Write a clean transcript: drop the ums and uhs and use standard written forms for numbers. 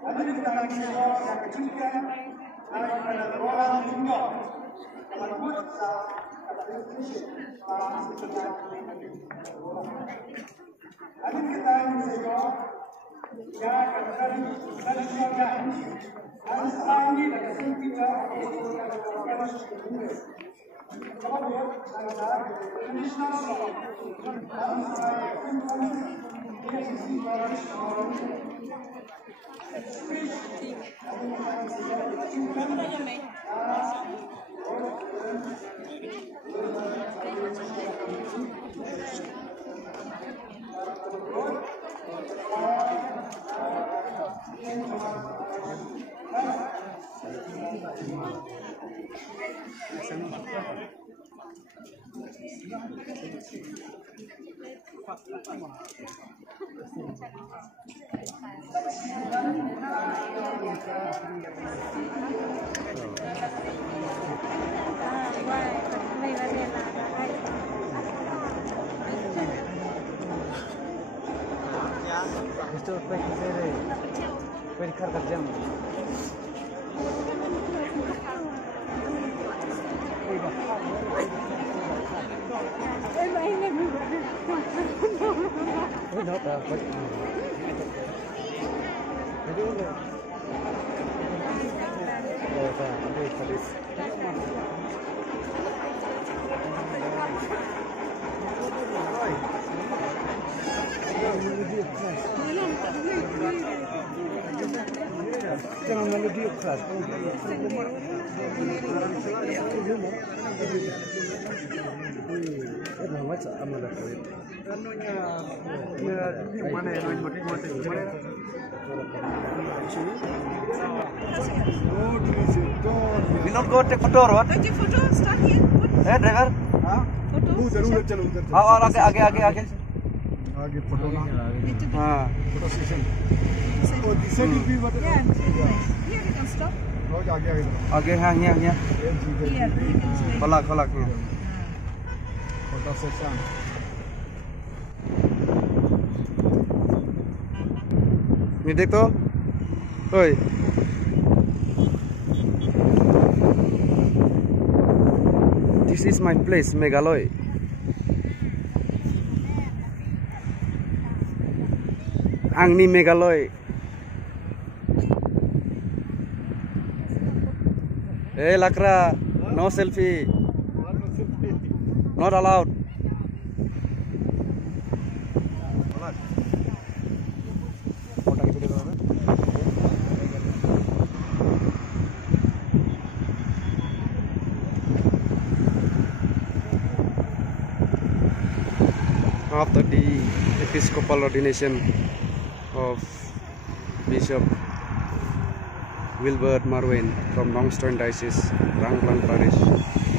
Hadirin sekalian yang ketiga, adalah ruangan linggo. Hadirin kita yang akan tersiapkan dan selangi dan kita Esto puede cargar jam. Jangan melodi keras. We not go take photo or what? Take photo. Start here. Hey driver. Photos. और आगे आगे photo ना हाँ photo session और दिसे TV बता Yeah. Here you can stop. रोज आगे आगे हाँ यहाँ Here you can stay. खोला यहाँ फोटो सेशन ये देख तो ओए this is my place Meghalaya Angni Meghalaya hey Lakra no selfie not allowed after the Episcopal ordination of Bishop Wilbert Marwin from Longstone Diocese, Ranglang Parish.